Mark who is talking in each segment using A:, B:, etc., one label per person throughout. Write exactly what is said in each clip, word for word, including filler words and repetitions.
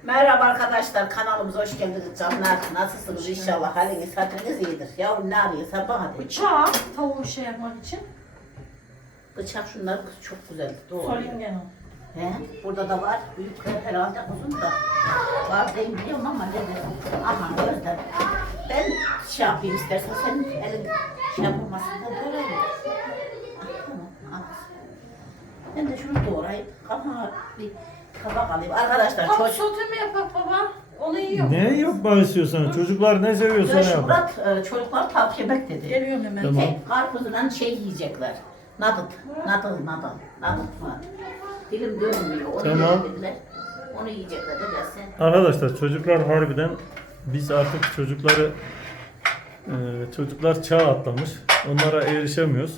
A: Merhaba arkadaşlar, kanalımıza hoş geldiniz canlar. Nasılsınız inşallah? Haliniz hatırınız iyidir. Yavrum ne arıyorsun? Sabah hadi.
B: Bıçak tavuğu şey yapmak için.
A: Bıçak şunlar çok güzel. Doğru.
B: Sorayım gene.
A: He? Burada da var. Büyükler herhalde uzun da. Var değil biliyorum ama ne dedim. Aha Özlem. Ben şey yapayım istersen senin elin şey yapılmasın da doğrayayım. Ah, tamam. Al. Ben de şunu doğrayıp kafama bir kabak alayım. Arkadaşlar
B: Tavuk
A: çocuk.
B: sote mi yapak baba? Onu yiyor.
C: Ne yok bana istiyorsan. Çocuklar ne seviyorsa ne
A: Döş
C: yapar.
A: Murat e, çocuklar tavuk yemek dedi.
B: Geliyorum hemen.
C: Tamam.
A: Tek karpuzla şey yiyecekler. Nadıt, nadıl, nadıl, nadıt mı? Dilim dönmüyor. Onu
C: Tamam.
A: yediler. Onu yiyecekler de gelsin.
C: Arkadaşlar çocuklar harbiden biz artık çocukları e, çocuklar çağ atlamış. Onlara erişemiyoruz.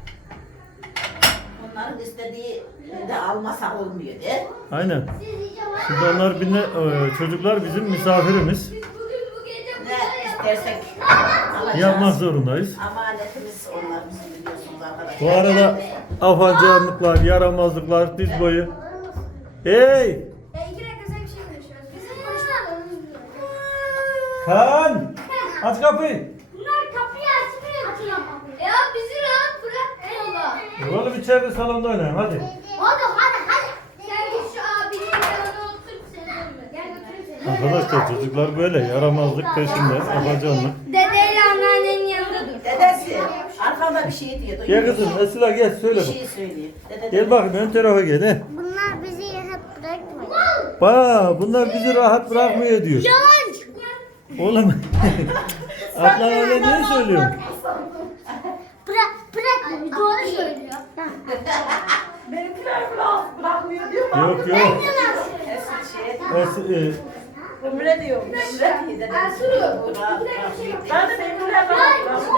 A: Onların istediği de almasak olmuyor de.
C: Aynen. Şimdi onlar bine, e, çocuklar bizim misafirimiz.
A: Ne istersek alacağız.
C: Yapmak zorundayız.
A: Amanetimiz onlar bizim biliyorsunuz arkadaşlar.
C: Bu arada afacanlıklar, yaramazlıklar, diz boyu. Hey!
D: Ya iki dakika sen bir şey konuşuyoruz. Bizim konuşmalarımız yok.
C: Kaan! Aç kapıyı.
D: Bunlar kapıyı açmıyor. Açıyorum. Ya bizi rahat bırak baba.
C: Oğlum içeride salonda oynayın hadi.
D: Hadi hadi hadi. Gel git şu abinin yanına otur seni ömür. Gel götüreyim seni.
C: Arkadaşlar çocuklar böyle yaramazlık peşinde, afacanlık.
D: Dedeyle anneannenin yanında dur.
A: Dedesi arkanda bir şey diyor.
C: Gel kızım Esila gel söyle
A: Bir
C: bak.
A: şey söylüyor. Dede,
C: Gel bakayım ön tarafa gel he.
D: Bunlar bizi hep bırakmıyor.
C: Bak bunlar bizi rahat bırakmıyor diyor.
D: Yalan.
C: Oğlum ablan öyle niye söylüyorsun?
D: Bırak bırakmıyor. Doğru söylüyor.
B: Benimkiler bırak, bırakmıyor diyor mu?
C: Yok yok.
A: Eski şey.
C: Es, e,
B: Ömre diyor.
A: Emre diye dedesi.
B: Ben de benimkiler bırakmıyor.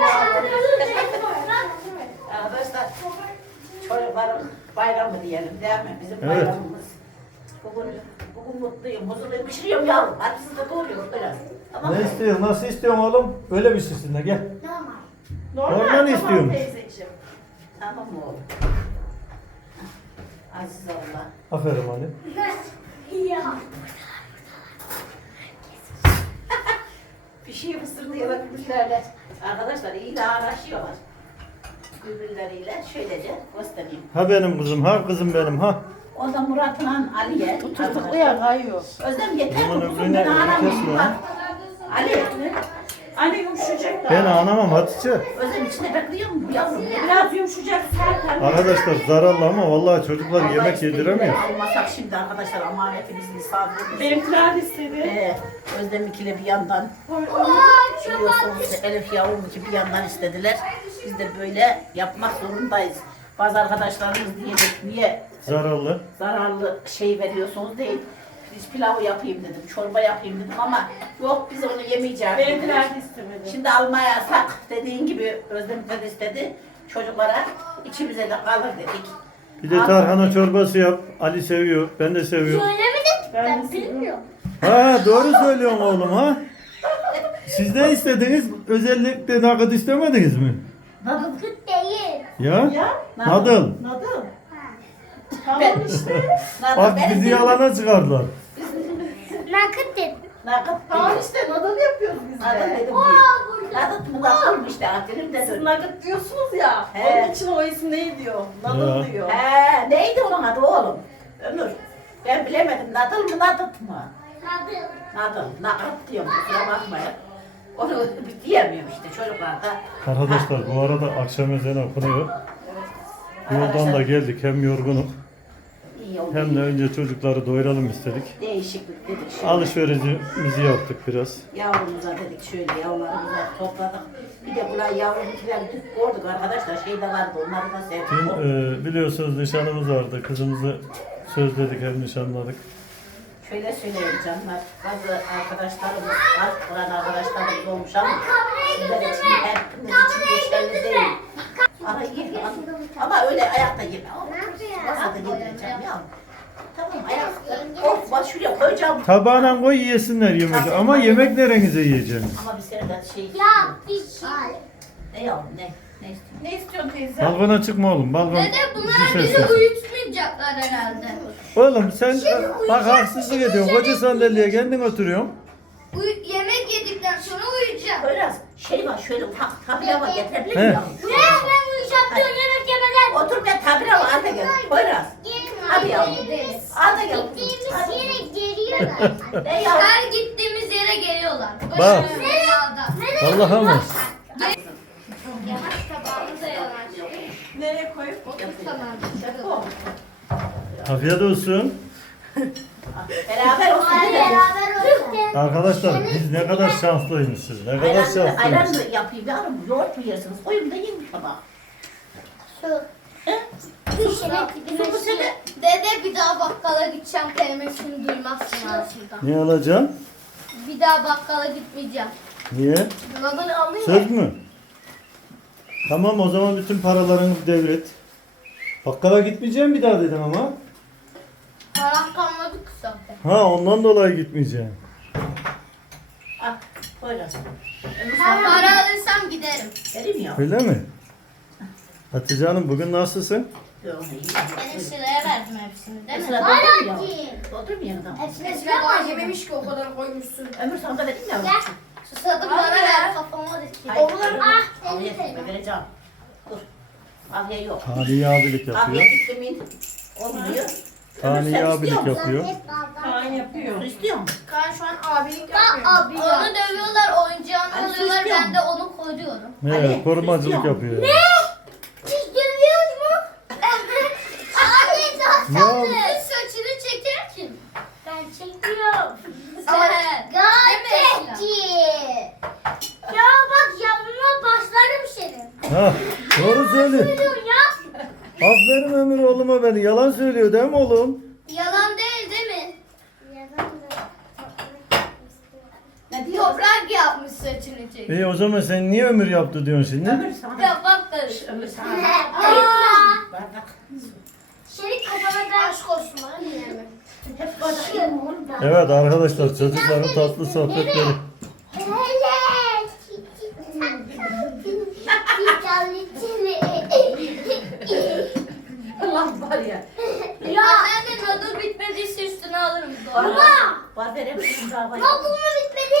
A: Arkadaşlar çocukların bayramı diyelim değil mi? Bizim
C: Evet.
A: bayramımız. Bugün, bugün mutluyum, huzurluyum. Pişiriyorum yavrum. Hadi siz de doğruyoruz biraz. Tamam mı?
C: ne istiyorsun? Nasıl istiyorsun oğlum? Öyle bir şeysin de gel. Normal
B: tamam
C: istiyormuş.
B: teyzeciğim.
A: Tamam mı oğlum? Aziz Allah.
C: Aferin Ali.
D: Ya.
A: Bir şey fısıldıyorlar birbirlerine. Arkadaşlar iyi de araşıyorlar. Birbirleriyle şöylece göstereyim.
C: Ha benim kızım, ha kızım benim ha.
A: O da Murat'la Ali'ye.
B: Tutukluya kayıyor.
A: Özlem yeter
C: Aman
A: mi kuzum?
C: öbürüne
A: Ben anamım.
C: kesme.
A: Bak. Ali.
B: Anne yumuşayacak da.
C: Ben anlamam Hatice.
A: Özlem içinde bekliyor mu yavrum?
B: Biraz yumuşayacak sert anne.
C: Arkadaşlar zararlı ama vallahi çocuklar
A: Allah
C: yemek
A: istediğinden
C: yediremiyor.
A: Almasak şimdi arkadaşlar amanetimiz misafirimiz.
B: Benimkiler de istedi.
A: Ee, Özlem ikili bir yandan. Biliyorsunuz Elif yavrum iki bir yandan istediler. Biz de böyle yapmak zorundayız. Bazı arkadaşlarımız diyecek niye
C: Zararlı.
A: zararlı şey veriyorsunuz değil. Biz pilavı yapayım dedim, çorba yapayım dedim ama yok biz onu yemeyeceğiz.
B: Benimkiler
A: dediler.
B: de istemedi.
A: Şimdi almaya yasak dediğin gibi Özlem de istedi. Çocuklara içimize de kalır dedik.
C: Bir de tarhana çorbası yap. Ali seviyor, ben de seviyorum.
D: Söylemedim.
B: Ben
D: Ben
B: de
D: bilmiyorum.
C: Ha doğru söylüyorsun oğlum ha. Siz ne istediniz? Özellikle nakit istemediniz mi?
A: Nadıl.
D: Süt değil.
C: Ya?
B: Ya?
C: Nadıl.
B: Nadıl.
A: Ben-
B: Tamam işte.
A: Nadıl.
C: Bak
A: Ben
C: bizi
A: istedim.
C: yalana çıkardılar.
D: Nakit dedim.
A: Nadıl.
B: Tamam işte nadıl yapıyoruz biz
A: Nadıl
B: de.
A: dedim.
D: Aa,
A: diye.
D: burada.
A: Nadıl mı nadıl mı işte aferin
B: Siz
A: dedim.
B: nugget diyorsunuz ya.
A: He.
B: Onun için o isim ne diyor? Nadıl
C: Ya.
B: diyor.
A: He, neydi onun adı oğlum? Ömür. Ben bilemedim. Nadıl mı nadıt mı?
D: Nakit.
A: Nadıl. Nakat diyorum. Kusura bakmayın. Onu diyemiyorum işte çocuklar da.
C: Arkadaşlar bu arada akşam ezanı okunuyor. Yoldan da geldik hem yorgunuk
A: İyi oldu.
C: hem de önce çocukları doyuralım istedik.
A: Değişiklik dedik şöyle.
C: Alışverişimizi yaptık biraz.
A: Yavrumuza dedik şöyle yavrularımıza topladık. Bir de bunlar yavrumuzlar gördük arkadaşlar. Şey de vardı onları da sevdik.
C: Dün e, biliyorsunuz nişanımız vardı. Kızımızı sözledik hem nişanladık.
A: Şöyle söyleyeyim canlar. Bazı arkadaşlarımız var. Buran arkadaşlarımız olmuş ama sizler için hepimiz için geçerli değil. Ama iyi. Ama öyle ayakta yeme. Masada yedireceğim ya. Tamam ayakta. Of bak şuraya koyacağım.
C: Tabağına koy yesinler yemek ama yemek nerenize yiyeceksiniz?
A: Ama bir sene de şey.
D: Ya bir şey.
A: Ne yavrum ne? Ne istiyorsun?
B: Ne istiyorsun teyze?
C: Balkona çıkma oğlum. Balkon
D: Dede bunlar bizi
C: düşersin.
D: uyutmayacaklar herhalde.
C: Oğlum sen bak haksızlık ediyorsun. Koca sandalyeye kendin oturuyorsun.
D: Uy yemek yedikten sonra uyuyacağım.
A: Biraz şey var şöyle ta tabire var getirebilir
C: He.
A: miyim?
D: Ne? Ben uyuyacağım diyor yemek yemeden.
A: Otur bir tabire var al da gel. Poyraz. Hadi yavrum. Al da gel.
D: Gittiğimiz yere geliyorlar.
A: Ne yavrum?
D: Her gittiğimiz yere geliyorlar.
C: Bak.
D: Başımız belada.
C: Allah'a mı?
D: Yavaş tabağımı da yavaş.
B: Nereye koyup?
D: Tamam.
C: Afiyet olsun.
A: Beraber olsun. değil mi?
C: Arkadaşlar biz ne kadar şanslıymışız. Ne kadar
A: Ayran,
C: şanslıymışız.
A: ayran mı yapayım yavrum? Yoğurt mu yersiniz? Koyun da yiyin bir tabağa. He? Sus da. Sus bu sene.
D: Dede bir daha bakkala gideceğim kelimesini duymazsın aslında.
C: Ne alacaksın?
D: Bir daha bakkala gitmeyeceğim.
C: Niye?
D: Nadal alayım
C: Söz mü? Tamam o zaman bütün paralarını devret. Bakkala gitmeyeceğim bir daha dedim ama.
D: Param kalmadı ki zaten.
C: Ha ondan dolayı gitmeyeceğim.
A: Al. Poyraz. Ömür
D: Para
A: sana
D: alırsam giderim.
A: vereyim ya.
C: Öyle mi? Hatice Hanım bugün nasılsın?
A: Yok, iyi.
D: Ben Esra'ya verdim hepsini değil mi?
A: Esra doldurmuyor. Doldurmuyor adam.
D: Esra daha yememiş ki o kadar koymuşsun.
A: Ömür sana da vereyim ya.
D: Susadım bana ver kafama dikti.
A: Hayır.
D: Ah
A: Al ye, vereceğim. Dur. Al ye yok.
C: Tani abilik
A: Al
C: yapıyor.
A: ye diklemeyin. Olmuyor.
C: Tani
A: Ömür sen
C: abilik
A: istiyor musun?
C: yapıyor.
B: Kaan yapıyor.
A: Su istiyor musun?
D: Kaan şu an abilik yapıyor. Onu dövüyorlar, oyuncağını
A: Hani
D: alıyorlar,
A: istiyor
D: ben de onu koruyorum.
C: Evet
A: Ali,
C: korumacılık
A: istiyor
C: yapıyor.
D: Siz görüyor mu? Abi
C: Ya.
D: daha saçını çeker kim? Ben çekiyorum. Sen. Gerçekçi. Ya bak yanına başlarım senin.
C: Ha doğru söyle.
D: Söylüyorum ya.
C: Aferin Ömür oğluma beni. Yalan söylüyor değil mi oğlum?
D: Yalan değil değil mi?
A: Ne diyor?
D: Toprak yapmış saçını çek.
C: İyi o zaman sen niye Ömür yaptı diyorsun şimdi?
A: Ömür sana.
D: Kapak karış.
A: Ömür sana.
D: Aa.
A: Bardak.
D: Şerik kafana da aşk olsun bana niye mi?
A: Hep bardak.
C: Evet arkadaşlar çocukların tatlı sohbetleri.
A: Allah var ya.
D: Ya anne noodle bitmediyse üstüne alırım.
A: Baba. Var verebilirim daha var.
D: Noodle mu bitmedi?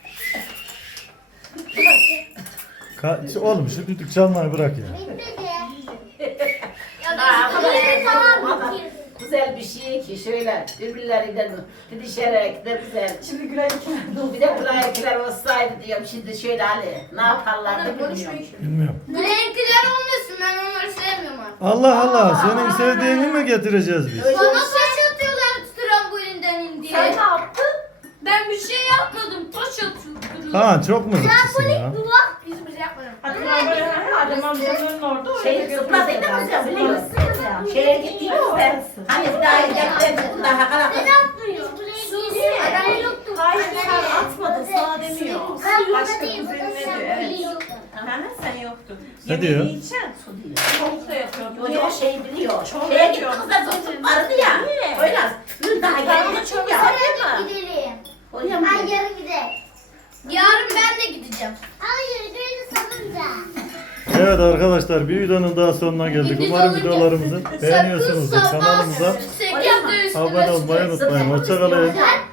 C: Ka- oğlum şu düdük çalmayı bırak ya.
D: Bitmedi. Ya
A: Aa,
D: da bitmedi tamam
A: Ama
D: bitir.
A: güzel bir şey ki şöyle birbirlerinden didişerek de güzel.
B: Şimdi Gülay ikna
A: Bir de buradakiler olsaydı diyorum şimdi şöyle Ali ne yaparlardı bilmiyorum.
C: Bilmiyorum.
D: Renkliler olmasın ben onları sevmiyorum artık.
C: Allah Allah senin sevdiğini mi getireceğiz biz?
D: Bana taş atıyorlar trambulinden in diye.
B: Sen ne yaptın?
D: Ben bir şey yapmadım taş atıyorlar.
C: Kaan çok mu zıpçısın ya?
D: Bak biz bir şey yapmadık.
B: Hadi ben böyle Adem amcanın orada öyle
A: Şey zıpladıydı mı sen biliyor musun? Şeye gittiğimizde hani bir daha gidecekler daha karakter.
D: Ben yoktum.
B: Hayır sen atmadın sana demiyor.
D: Ben
B: Başka
D: buradayım.
B: kuzenine diyor. Evet. Aha, sen yoktun.
C: Ne diyor?
B: Yemeğini yiyeceksin.
A: Su diyor.
B: Çok da yapıyordun.
A: Yo yo şey biliyor.
B: Çok
A: Şeye
B: yapıyor.
A: gitti kızlar zıplık vardı ya.
B: Niye?
A: Poyraz. Dur daha geldi çünkü ya.
D: Gidelim.
A: Oraya mı
D: Ben
A: geldi?
D: yarın gidelim. Yarın ben de gideceğim. Hayır, böyle sanınca.
C: Evet arkadaşlar bir videonun daha sonuna geldik. Umarım videolarımızı beğeniyorsunuzdur.
D: Sakın sabah
C: Kanalımıza
D: sekizde üstüme
C: abone olmayı
D: çıkıyorsun.
C: unutmayın. Hoşçakalın.
A: Zıplık